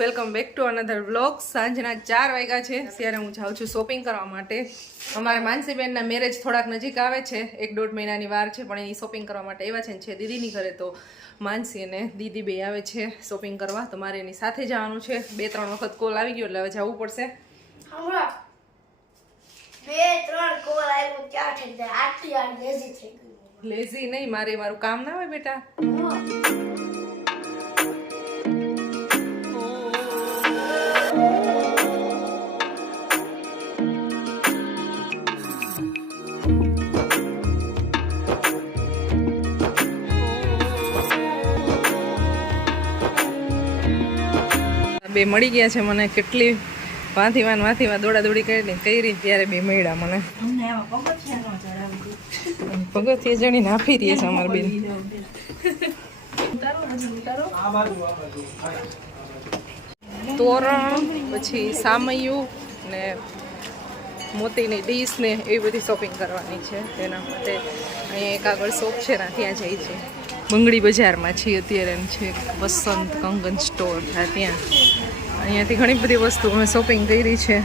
Welcome back to another vlog. સાંજના 4 વાગ્યા છે ત્યારે હું જાઉં છું શોપિંગ કરવા માટે। અમારા માનસીબેનના મેરેજ થોડાક નજીક આવે છે, 1-1.5 મહિનાની વાર છે, પણ એ શોપિંગ કરવા માટે આવ્યા છે દીદીની ઘરે। તો માનસી અને દીદી બે આવે છે શોપિંગ કરવા, તો મારે એની સાથે જવાનું છે। 2-3 વખત કોલ આવી ગયો એટલે હવે જવું પડશે। 2-3 કોલ આવ્યો ક્યાં થઈ જાય આટલી આ લેઝી થઈ ગઈ। લેઝી નહીં, મારું કામ ના હોય બેટા। બે મળી ગયા છે મને, કેટલી વાંથીમાં દોડાદોડી કરી ત્યારે બે મળ્યા મને। પગથિયે જણીને આપી રહી છે અમારી બેન। તોરણ, પછી સામૈયું ને મોતીની ડીશ ને એવી બધી શોપિંગ કરવાની છે, તેના માટે અહીંયા એક આગળ શોપ છે ને ત્યાં જઈ છે। બંગડી બજારમાં છીએ અત્યારે, છે વસંત કંગન સ્ટોર, ત્યાં અહીંયાથી ઘણી બધી વસ્તુ અમે શોપિંગ કરી છે।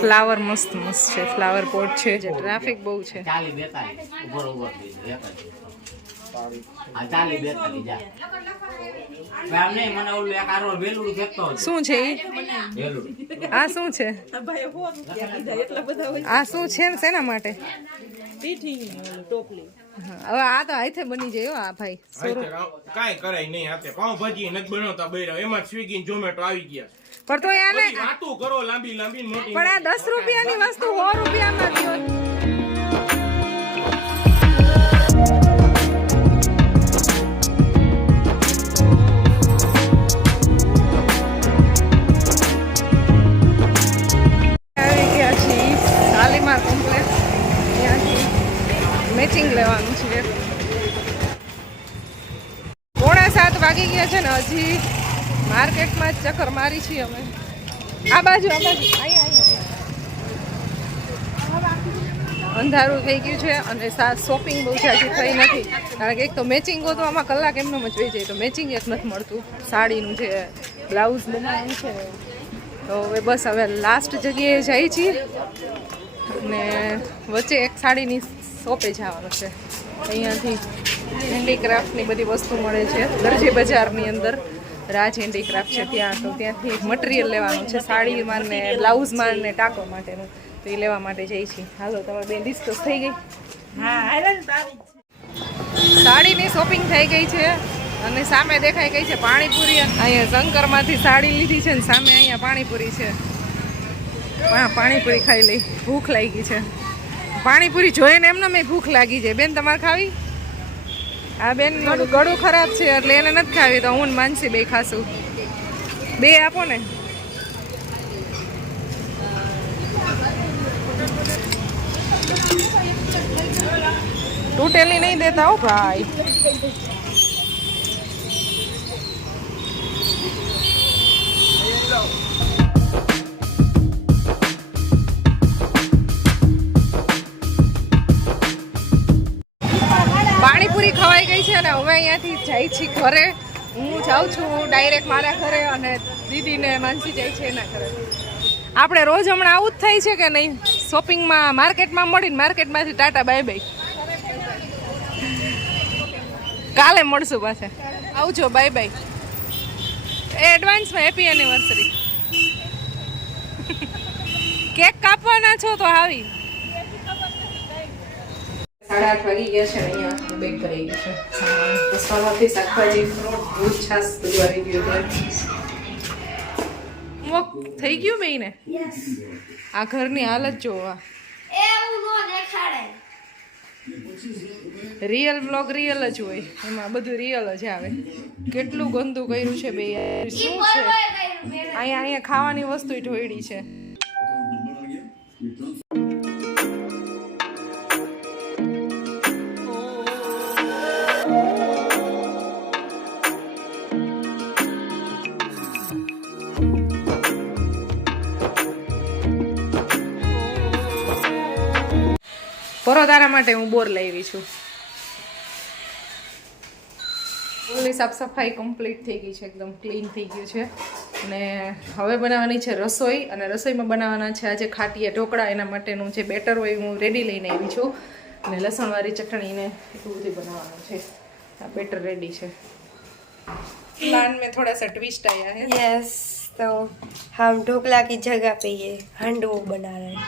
ફ્લાવર મસ્ત છે, ફ્લાવર પોટ છે, જે ટ્રાફિક બહુ છે। શું છે આ? શું છે આ? શું છે શેના માટે? હવે આ તો હાથે બની જાય આ ભાઈ, કાઈ કરાય નહીં હાથે। પાવભાજી નથી બનાવતા બૈરા, એમાં સ્વિગી ઝોમેટો આવી ગયા। પણ તો યાને વાતું કરો લાંબી મોટી, પણ આ 10 રૂપિયાની વસ્તુ 100 રૂપિયામાં દો। આવી ગયા છીએ શાલીમાર કોમ્પ્લેક્સ, ત્યાંથી મેચિંગ લેવાનું છે। 6:45 વાગી ગયા છે ને હજી માર્કેટમાં જ ચક્કર મારી છીએ અમે। આ બાજુ અહીંયા અંધારું થઈ ગયું છે અને શોપિંગ બહુ જાજી થઈ નથી, કારણ કે એક તો મેચિંગ ગોતવામાં કલાક એમનો જ વહી જાય, તો મેચિંગ એક નથી મળતું। સાડીનું જે બ્લાઉઝ બનાવવાનું છે, તો હવે બસ હવે લાસ્ટ જગ્યાએ જઈએ છીએ અને વચ્ચે એક સાડીની શોપે જવાનું છે। અહીંયાથી હેન્ડીક્રાફ્ટની બધી વસ્તુ મળે છે, દરજી બજારની અંદર રાજ હેન્ડીક્રાફ્ટ છે ત્યાં, તો ત્યાંથી મટીરિયલ લેવાનું છે સાડીમાં ને બ્લાઉઝમાં ને ટાંકો માટેનું, તો એ લેવા માટે જઈ છીએ। હાલો તમારી બેન ડિસ્કસ થઈ ગઈ? સાડીની શોપિંગ થઈ ગઈ છે અને સામે દેખાઈ ગઈ છે પાણીપુરી। અહીંયા શંકરમાંથી સાડી લીધી છે ને સામે અહીંયા પાણીપુરી છે, પાણીપુરી ખાઈ લઈ, ભૂખ લાગી છે। પાણીપુરી જોઈને એમને મેં ભૂખ લાગી જાય। બેન તમારે ખાવી? આ બેન ગળું ખરાબ છે એટલે એને નથી ખાવી, તો હું માનસી બે ખાશું। બે આપો ને। તૂટેલી નહીં દેતા હો ભાઈ। પાણીપુરી ખવાઈ ગઈ છે અને હવે અહીંયાથી જાય છે ઘરે। હું જાઉં છું ડાયરેક્ટ મારા ઘરે અને દીદીને માનસી જાય છે એના ઘરે। આપણે રોજ હમણાં આવું જ થાય છે કે નહીં? શોપિંગમાં માર્કેટમાં મળીને માર્કેટમાંથી ટાટા બાય બાય, કાલે મળશું પાછા। આવજો, બાય બાય। એડવાન્સમાં હેપી એનિવર્સરી। કેક કાપવાના છો તો આવી। 8:30 વાગી ગયા છે, અહીંયા બેક કરી ગયું છે રસ્તામાંથી શાકભાજી, ફ્રૂટ, દૂધ, છાશ બધું આવી ગયું છે। થઈ ગયું મેઈને? આ ઘરની હાલત જોવા। રિયલ વ્લોગ રિયલ જ હોય, એમાં બધું રિયલ જ આવે। કેટલું ગંદુ કર્યું છે બે, શું છે? અહીંયા ખાવાની વસ્તુ ઢોળી છે। પરોધારા માટે હું બોર લાવી છું। કિચનની સાફ સફાઈ કમ્પ્લીટ થઈ ગઈ છે, એકદમ ક્લીન થઈ ગયું છે. અને હવે બનાવવાની છે રસોઈ, અને રસોઈમાં બનાવવાના છે આજે ખાટીયા ઢોકળા. એના માટેનું જે બેટર હોય હું રેડી લઈને આવી છું, અને લસણવાળી ચટણીને એટલું બધું બનાવવાનું છે. આ બેટર રેડી છે. प्लान में थोड़ा सा ट्विस्ट आया है. यस, तो हम ढोकला की जगह पे ये हांडवो बना रहे हैं.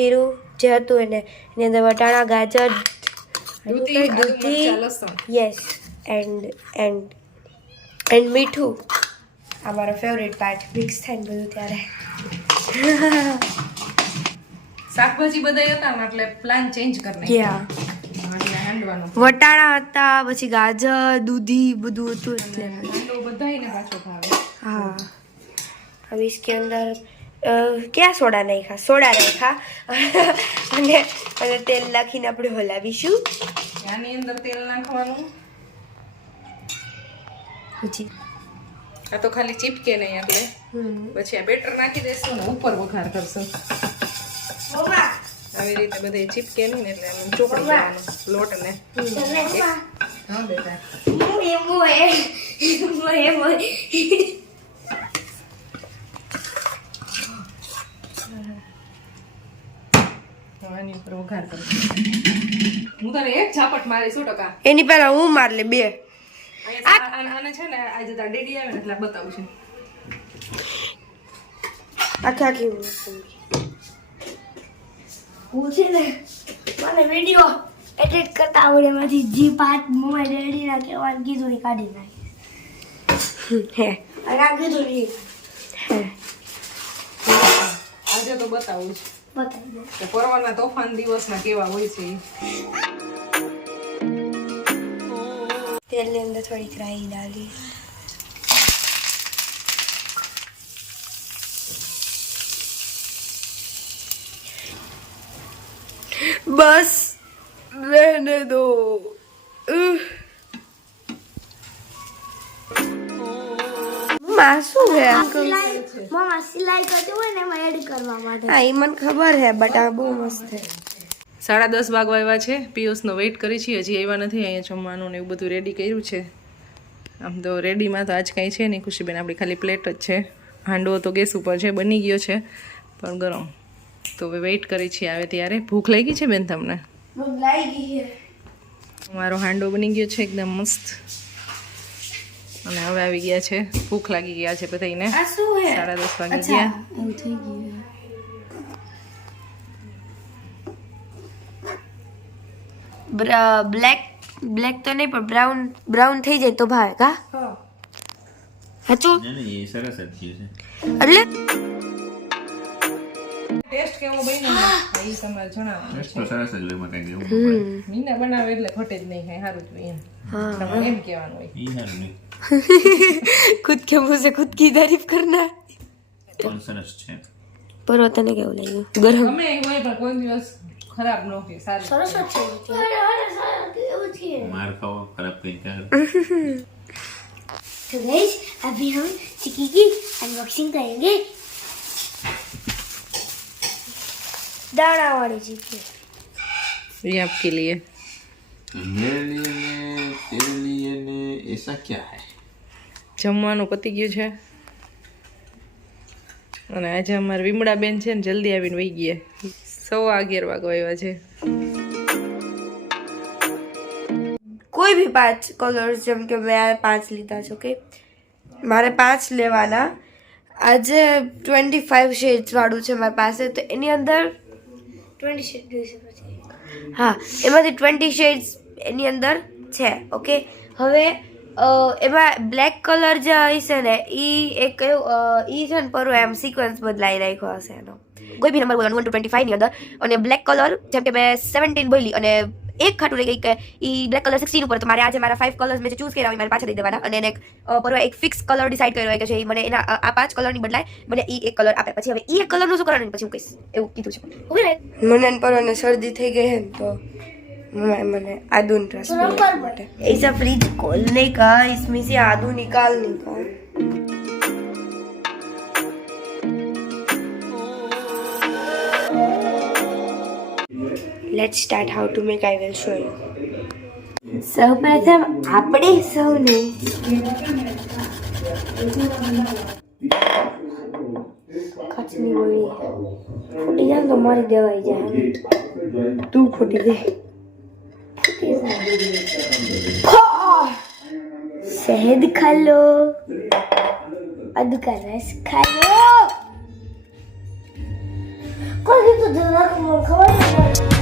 खीरू જે હતું એને એની અંદર વટાણા, ગાજર, દૂધી, લસણ, યસ, એન્ડ મીઠું. આ મારો ફેવરેટ પાર્ટ, મિક્સ થાય ને બધું ત્યારે. શાકભાજી બધા હતા ને એટલે પ્લાન ચેન્જ કરી નાખ્યો. યા હાંડવાનો વટાણા હતા, પછી ગાજર, દૂધી બધું હતું એટલે હાંડવો બધાયને પાછો ભાવે. हाँ. अब इसके अंदर क्या सोडा नाખ્યા? સોડા નાખ્યા અને તેલ નાખીને આપણે હલાવીશું. આની અંદર તેલ નાખવાનું. પછી આ તો ખાલી ચીપકે નહીં, એટલે પછી આ બેટર નાખી દેશું ને ઉપર વઘાર કરશું. આવી રીતે બધે ચીપકે નહીં ને એટલે આમ ચોપડી દેવાનું લોટ ને. હા બેટા, આની ઉપર વઘાર કરશું. હું તને એક ઝાપટ મારી 100%. એની પહેલા હું માર લે બે. આને છે ને આજે તાર ડેડી આવે ને એટલે બતાવું છું. આખી હું છે ને મને વિડીયો એડિટ કરતા આવડે, એમાંથી જી પાર્ટ મમ્મા ડેડી ના કહેવાનું કીધું ને કાઢી નાખી. હે અને આ કીધું નહીં આજે તો બતાવું છું બતાવી દે. કે પરવાના તોફાન દિવસના કેવા હોય છે ઈ. તેલની અંદર થોડીક રાઈ ડાલી. બસ રહેને દો. શું હે મમ્મા સિલાઈ કરતી હોય ને એમાં એડ કરવા માટે. હા, એ મને ખબર હે, બટ આ બહુ મસ્ત હે. 10:30 વાગવા આવ્યા છે. પિયુષનો વેઇટ કરી છીએ, હજી આવ્યા નથી. અહીંયા જમવાનું ને એવું બધું રેડી કર્યું છે. આમ તો રેડીમાં તો આજ કાંઈ છે નહીં ખુશીબેન, આપણી ખાલી પ્લેટ જ છે. હાંડવો તો ગેસ ઉપર છે, બની ગયો છે પણ ગરમ. તો હવે વેઇટ કરી છીએ આવે ત્યારે. ભૂખ લાગી છે બેન તમને? ભૂખ લાગી છે. મારો હાંડવો બની ગયો છે એકદમ મસ્ત, અને હવે આવી ગયા છે. ભૂખ લાગી ગયા છે બધાને. આ શું હે? 10:30 વાગી ગયા. એવું થઈ ગયું. બ્લેક તો નહીં પણ બ્રાઉન થઈ જાય તો ભાવે કા? સાચું? નહીં, એ સરસ જ છે. એટલે ટેસ્ટ કેવો બન્યો એ તમારે જણાવવાનું ટેસ્ટ તો સરસ જ હોય, એમાં કંઈ એવું મીના બનાવે એટલે ઘટે જ નહીં, કાંઈ સારું જ હોય એમ. તમારે એમ કહેવાનું હોય. ઈ સારું નહીં, खुद के मुंह से खुद की तारीफ करना. પણ સરસ છે. पर तने केવું લાગ્યું? ગરમ. ગમે એ હોય પણ કોઈ દિવસ ખરાબ ન હોય, સારું. સરસ જ છે. એવું છે. માર ખાવો ખરાબ કંઈ કરે. तो गाइस अभी हम चिक्की की अनबॉक्सिंग करेंगे. दाना वाली चिक्की. ये आपके लिए. मेरे लिए ने तेरे लिए ने ऐसा क्या है? જમવાનું પતી ગયું છે, અને આજે અમારે વિમળા બેન છે ને જલ્દી આવીને વહી ગયા. 11:15 વાગવા આવ્યા છે. કોઈ ભી 5 કલર્સ, જેમ કે મેં 5 લીધા છે. ઓકે, મારે 5 લેવાના. આજે 25 શેડ્સ વાળું છે મારી પાસે, તો એની અંદર 20 શેડ જોઈ શકો છો. હા, એમાંથી 20 શેડ્સ એની અંદર છે. ઓકે, હવે એમાં બ્લેક કલર જે હશે ને એ એક ઈ છે ને પરો એમ સિક્વન્સ બદલાઈ રાખ્યો હશે એનો. કોઈ બી નંબર બોલવાનો 1 to 25 ની અંદર, અને બ્લેક કલર જેમ કે મેં 17 બોલી અને એક ખાટું રહી ગઈ કે ઈ બ્લેક કલર 16 ઉપર, તો મારે આજે મારા 5 કલર્સ મેં ચૂઝ કર્યા હોય મારે પાછા દઈ દેવાના, અને એને પરવા એક ફિક્સ કલર ડિસાઈડ કર્યો હોય કે છે ઈ મને એના આ 5 કલરની બદલાય, મને ઈ એક કલર આપે. પછી હવે ઈ એક કલરનું શું કરવાનું પછી હું કહીશ, એવું કીધું છે. મને પરવાને શરદી થઈ ગઈ હે તો मैंने आदू रस ऐसा फ्रिज खोलने का, इसमें से आदू निकालने का. Let's start how to make. I will show you. સૌપ્રથમ આપણે સૌને કાચની ગોળી ફૂટી જાય ને તો મારી દેવાઈ જાય. તું ફૂટી દે. ફૂટી જાય. શહેદ ખા લો, અદુ કા રસ ખા લો. કોઈ કીધું ખબર